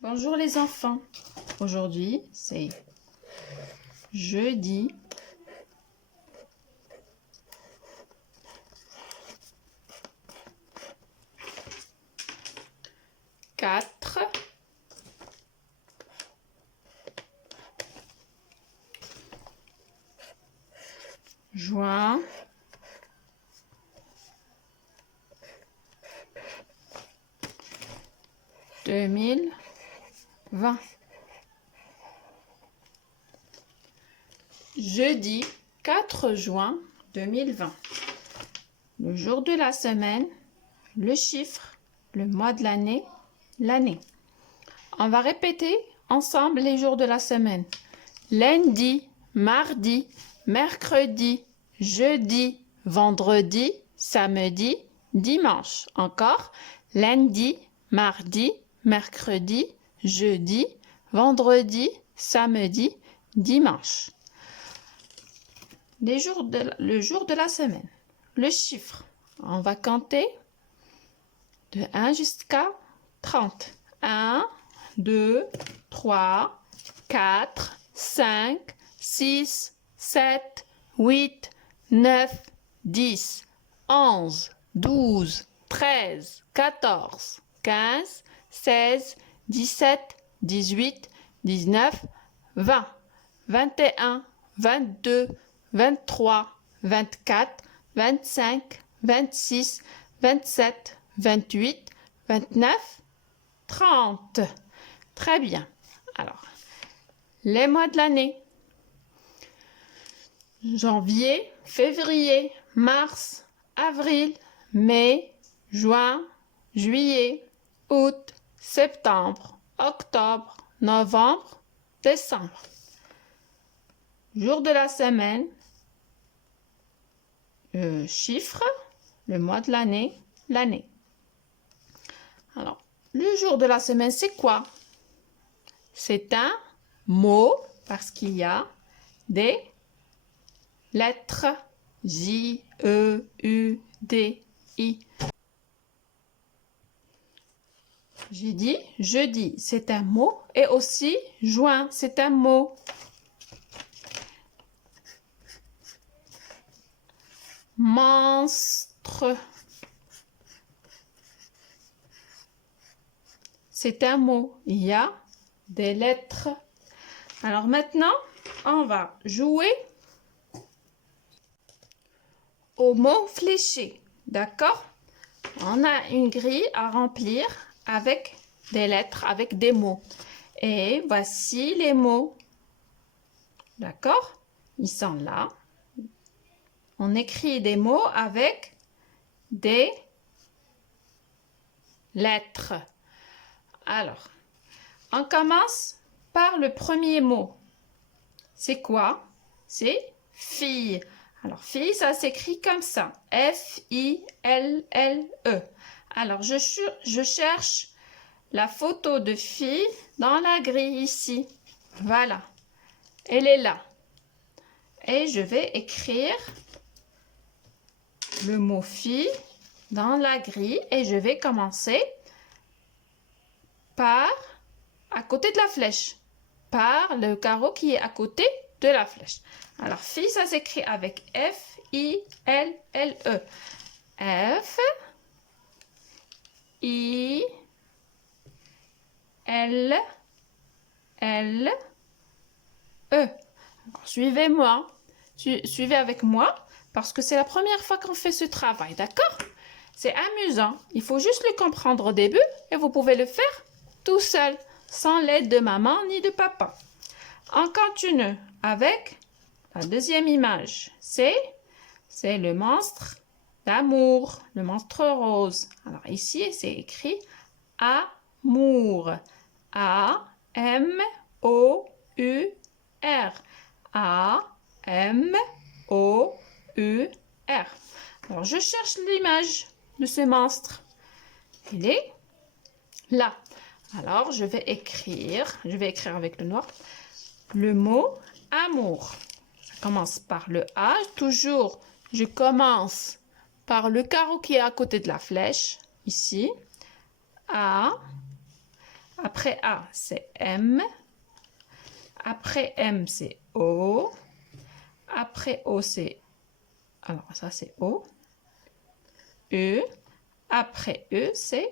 Bonjour les enfants. Aujourd'hui, c'est jeudi 4 juin 2020. Jeudi 4 juin 2020. Le jour de la semaine, le chiffre, le mois de l'année, l'année. On va répéter ensemble les jours de la semaine. Lundi, mardi, mercredi, jeudi, vendredi, samedi, dimanche. Encore, lundi, mardi, mercredi, jeudi, vendredi, samedi, dimanche. Le jour de la semaine. Le chiffre. On va compter de 1 jusqu'à 30. 1, 2, 3, 4, 5, 6, 7, 8, 9, 10, 11, 12, 13, 14, 15, 16, 17, 18, 19, 20, 21, 22, 23, 24, 25, 26, 27, 28, 29, 30. Très bien. Alors, les mois de l'année. Janvier, février, mars, avril, mai, juin, juillet, août, septembre, octobre, novembre, décembre. Jour de la semaine. Chiffre, le mois de l'année, l'année. Alors, le jour de la semaine, c'est quoi? C'est un mot parce qu'il y a des lettres J, E, U, D, I. J'ai dit jeudi, c'est un mot et aussi juin, c'est un mot. Monstre. C'est un mot. Il y a des lettres. Alors maintenant, on va jouer au mot fléché. D'accord? On a une grille à remplir avec des lettres, avec des mots. Et voici les mots. D'accord? Ils sont là. On écrit des mots avec des lettres. Alors, on commence par le premier mot. C'est quoi? C'est fille. Alors, fille, ça s'écrit comme ça. F-I-L-L-E. Alors, je cherche la photo de fille dans la grille ici. Voilà. Elle est là. Et je vais écrire le mot fille dans la grille et je vais commencer par à côté de la flèche, par le carreau qui est à côté de la flèche. Alors, fille, ça s'écrit avec F-I-L-L-E. F-I-L-L-E. Suivez-moi. Suivez avec moi parce que c'est la première fois qu'on fait ce travail, d'accord? C'est amusant. Il faut juste le comprendre au début et vous pouvez le faire tout seul, sans l'aide de maman ni de papa. On continue avec la deuxième image. C'est le monstre d'amour, le monstre rose. Alors ici, c'est écrit amour. A-M-O-U-R. A-M-O-U-R. Alors, je cherche l'image de ce monstre. Il est là. Alors, je vais écrire avec le noir, le mot amour. Ça commence par le A. Toujours, je commence par le carreau qui est à côté de la flèche, ici. A. Après, Après A, c'est M. Après M, c'est O. Après O, c'est... Alors, ça, c'est O. E. Après E, c'est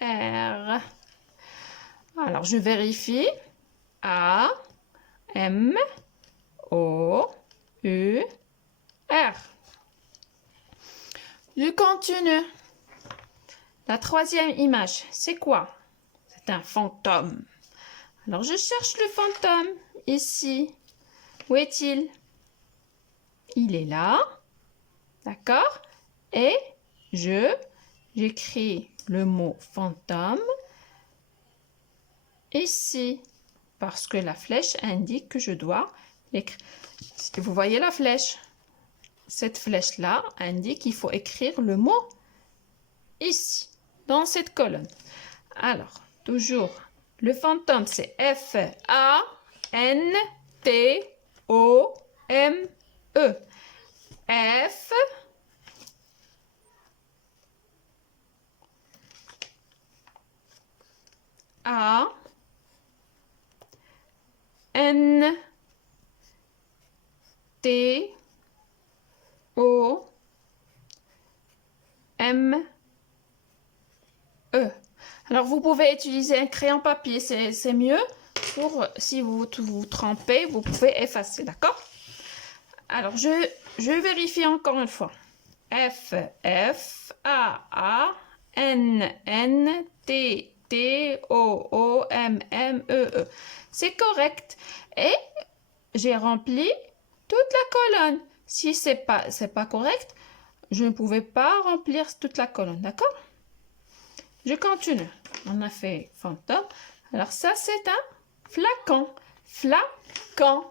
R. Alors, je vérifie. A, M, O, U, R. Je continue. La troisième image, c'est quoi? C'est un fantôme. Alors, je cherche le fantôme ici. Où est-il? Il est là. D'accord? Et j'écris le mot fantôme ici. Parce que la flèche indique que je dois l'écrire. Vous voyez la flèche? Cette flèche-là indique qu'il faut écrire le mot ici, dans cette colonne. Alors, toujours, le fantôme, c'est F-A-N-T-O-M-E. F, A, N, T, O, M, E. Alors, vous pouvez utiliser un crayon papier, c'est mieux. Pour, si vous vous trompez, vous pouvez effacer, d'accord? Alors, je vérifie encore une fois. F, F, A, A, N, N, T, T, O, O, M, M, E, E. C'est correct. Et j'ai rempli toute la colonne. Si c'est pas correct, je ne pouvais pas remplir toute la colonne, d'accord? Je continue. On a fait fantôme. Alors ça, c'est un flacon. Flacon.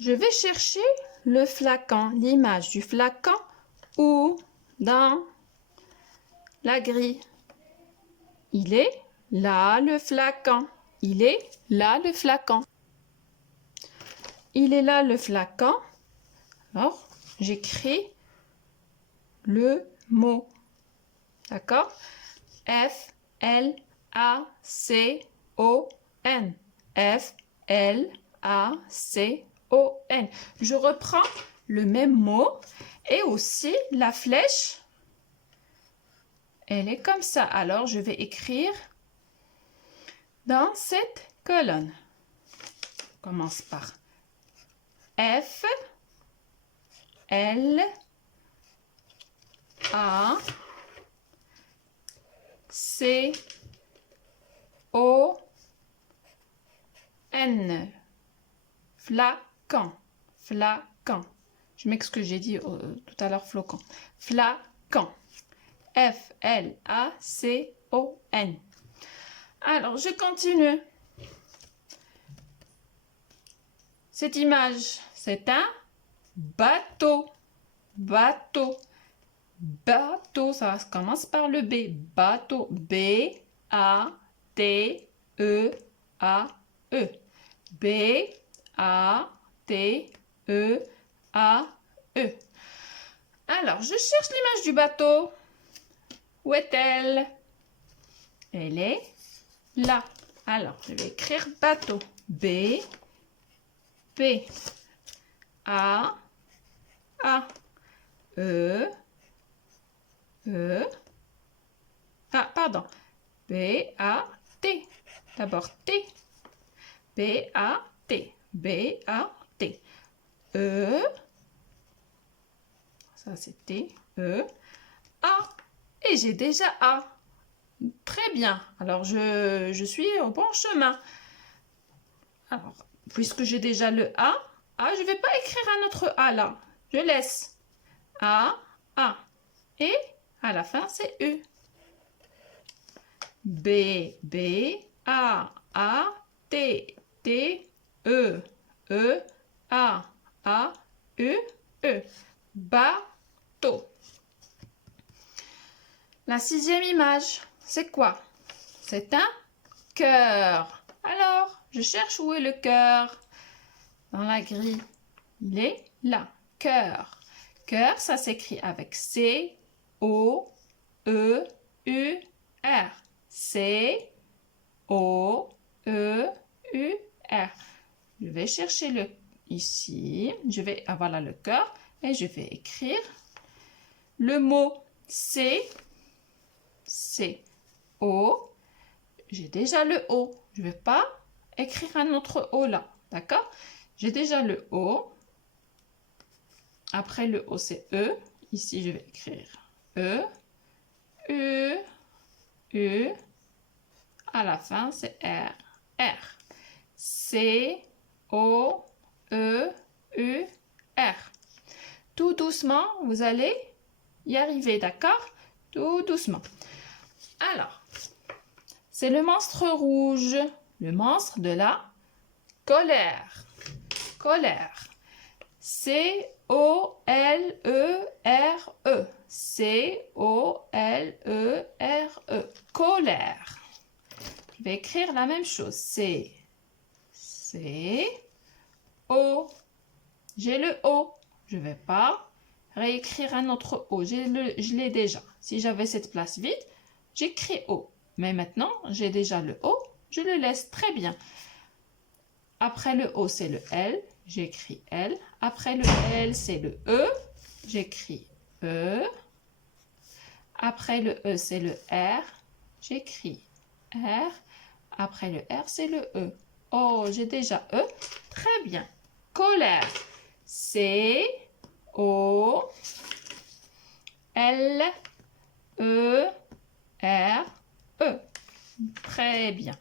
Je vais chercher le flacon, l'image du flacon où dans la grille. Il est là le flacon. Il est là le flacon. Il est là le flacon. Alors, j'écris le mot. D'accord? F-L-A-C-O-N. F-L-A-C-O-N. Je reprends le même mot et aussi la flèche. Elle est comme ça. Alors, je vais écrire dans cette colonne. On commence par F, L, A, C, O, N. Flacon. Flacon. Je m'excuse, j'ai dit tout à l'heure flocon. Flacon. F-L-A-C-O-N. Alors, je continue. Cette image, c'est un bateau. Bateau. Bateau, ça commence par le B. Bateau. B-A-T-E-A-E. B-A-T-E-A-E. Alors, je cherche l'image du bateau. Où est-elle? Elle est là. Alors, je vais écrire bateau. B, B, A, A, E, E, ah, pardon. B, A, T. D'abord T. B, A, T. B, A, T. E, ça c'est T, E, A. Et j'ai déjà A. Très bien. Alors, je suis au bon chemin. Alors, puisque j'ai déjà le A, je ne vais pas écrire un autre A là. Je laisse. A, A. Et à la fin, c'est U. B, B, A, T, T, E, E, A, U, E. Bateau. La sixième image, c'est quoi? C'est un cœur. Alors, je cherche où est le cœur. Dans la grille, il est là. Cœur. Cœur, ça s'écrit avec C-O-E-U-R. C-O-E-U-R. Je vais chercher le ici. Voilà le cœur. Et je vais écrire le mot C-O. J'ai déjà le O. Je ne vais pas écrire un autre O là. D'accord? J'ai déjà le O. Après le O, c'est E. Ici, je vais écrire E. U. U. À la fin, c'est R. R. C-O-E-U-R. Tout doucement, vous allez y arriver, d'accord? Tout doucement. Alors, c'est le monstre rouge, le monstre de la colère. Colère. C-O-L-E-R-E. C-O-L-E-R-E. Colère. Je vais écrire la même chose. C-O. J'ai le O. Je ne vais pas réécrire un autre O. Je l'ai déjà. Si j'avais cette place vide, j'écris O. Mais maintenant, j'ai déjà le O. Je le laisse très bien. Après le O, c'est le L. J'écris L. Après le L, c'est le E. J'écris E. Après le E, c'est le R. J'écris R. Après le R, c'est le E. Oh, j'ai déjà E. Très bien. Colère. C-O-L-E-R-E. Très bien.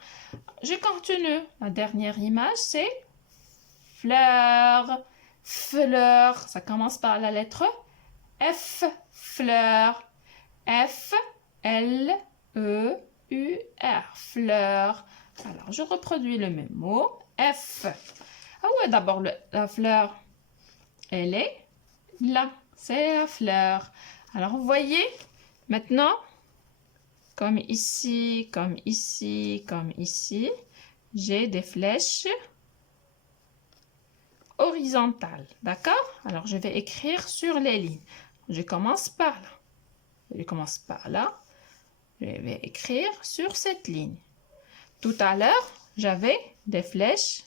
Je continue. La dernière image, c'est fleur. Fleur. Ça commence par la lettre F. Fleur. F-L-E-U-R. Fleur. Alors, je reproduis le même mot. F. Ah ouais, d'abord, la fleur, elle est là. C'est la fleur. Alors, vous voyez, maintenant, comme ici, comme ici, comme ici, j'ai des flèches horizontales. D'accord? Alors, je vais écrire sur les lignes. Je commence par là. Je commence par là. Je vais écrire sur cette ligne. Tout à l'heure, j'avais des flèches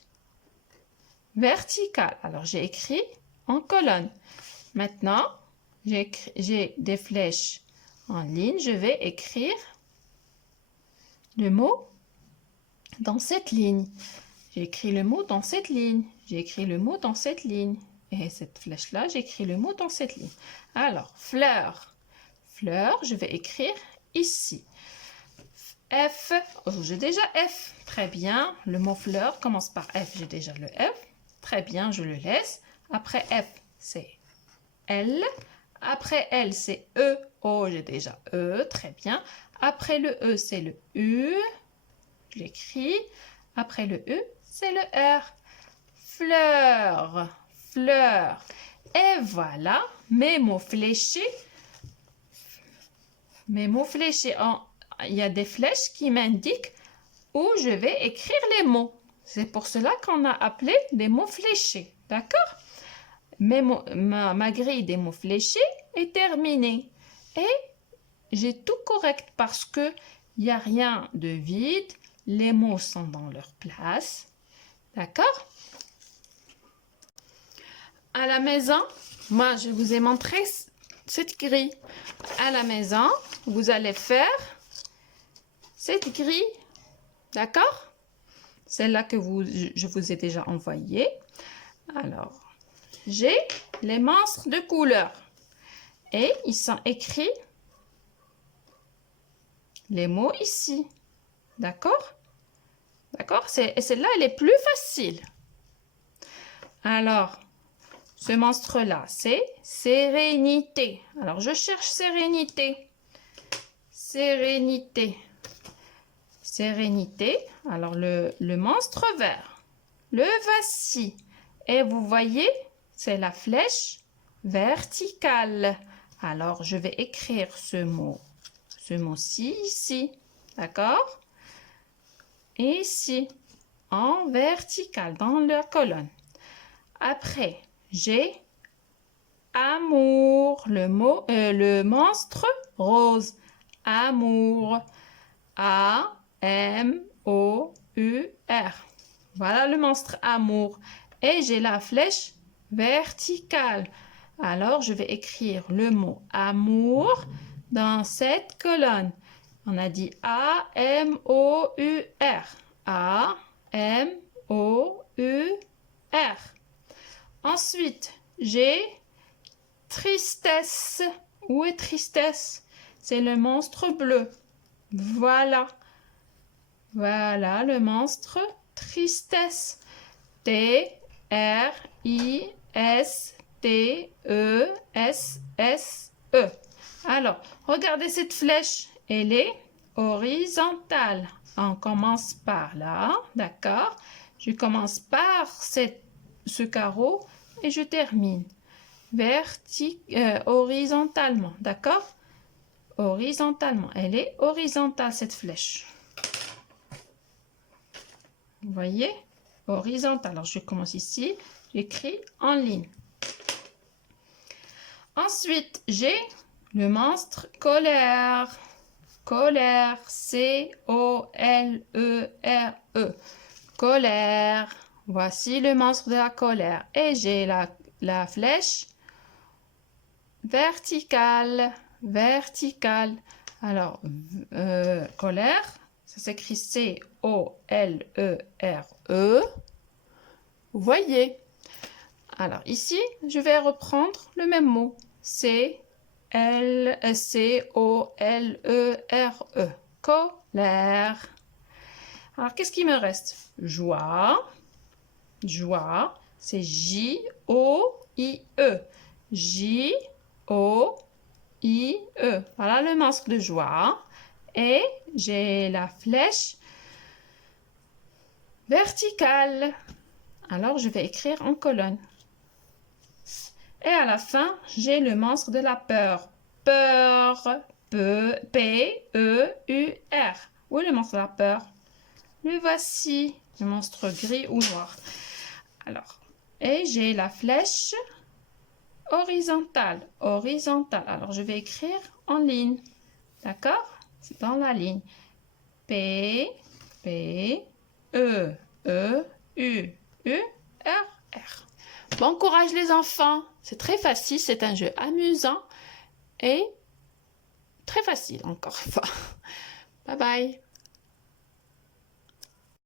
verticales. Alors, j'ai écrit en colonne. Maintenant, j'ai des flèches en ligne. Je vais écrire le mot dans cette ligne. J'ai écrit le mot dans cette ligne. J'ai écrit le mot dans cette ligne. Et cette flèche-là, j'écris le mot dans cette ligne. Alors, fleur. Fleur, je vais écrire ici. F, oh, j'ai déjà F. Très bien. Le mot fleur commence par F. J'ai déjà le F. Très bien, je le laisse. Après F, c'est L. Après L, c'est E. Oh, j'ai déjà E. Très bien. Après le E, c'est le U. Je l'écris. Après le U, c'est le R. Fleur. Fleur. Et voilà mes mots fléchés. Mes mots fléchés. Il y a des flèches qui m'indiquent où je vais écrire les mots. C'est pour cela qu'on a appelé des mots fléchés. D'accord? Ma grille des mots fléchés est terminée. Et j'ai tout correct parce qu'il n'y a rien de vide. Les mots sont dans leur place. D'accord? À la maison, moi, je vous ai montré cette grille. À la maison, vous allez faire cette grille. D'accord? Celle-là que je vous ai déjà envoyée. Alors, j'ai les monstres de couleur. Et ils sont écrits les mots ici. D'accord? D'accord? Et celle-là, elle est plus facile. Alors, ce monstre-là, c'est sérénité. Alors, je cherche sérénité. Sérénité. Sérénité. Alors, le monstre vert. Le voici. Et vous voyez, c'est la flèche verticale. Alors, je vais écrire ce mot-ci ici. D'accord? Et ici, en vertical, dans la colonne. Après, j'ai amour, le monstre rose. Amour. A, A-M-O-U-R. Voilà le monstre amour. Et j'ai la flèche verticale. Alors, je vais écrire le mot amour dans cette colonne. On a dit A-M-O-U-R. A-M-O-U-R. Ensuite, j'ai tristesse. Où est tristesse? C'est le monstre bleu. Voilà. Voilà le monstre tristesse. T-R-I-S-T-E-S-S-E. Alors, regardez cette flèche. Elle est horizontale. On commence par là, d'accord? Je commence par ce carreau et je termine horizontalement, d'accord? Horizontalement. Elle est horizontale, cette flèche. Vous voyez? Horizontale. Alors, je commence ici. J'écris en ligne. Ensuite, j'ai le monstre colère. Colère. C-O-L-E-R-E. Colère. Voici le monstre de la colère. Et j'ai la flèche verticale. Verticale. Alors, colère, ça s'écrit C-O-L-E-R-E. Vous voyez? Alors, ici, je vais reprendre le même mot. C-O-L-E-R-E. Colère. Alors, qu'est-ce qui me reste? Joie. Joie, c'est J-O-I-E. J-O-I-E. Voilà le monstre de joie. Et j'ai la flèche verticale. Alors, je vais écrire en colonne. Et à la fin, j'ai le monstre de la peur. Peur. P-E-U-R. Où est le monstre de la peur? Le voici. Le monstre gris ou noir. Alors, et j'ai la flèche horizontale. Horizontale. Alors, je vais écrire en ligne. D'accord? C'est dans la ligne. P, P, E, E, U, U, R, R. Bon courage les enfants. C'est très facile. C'est un jeu amusant et très facile encore une fois. Bye bye.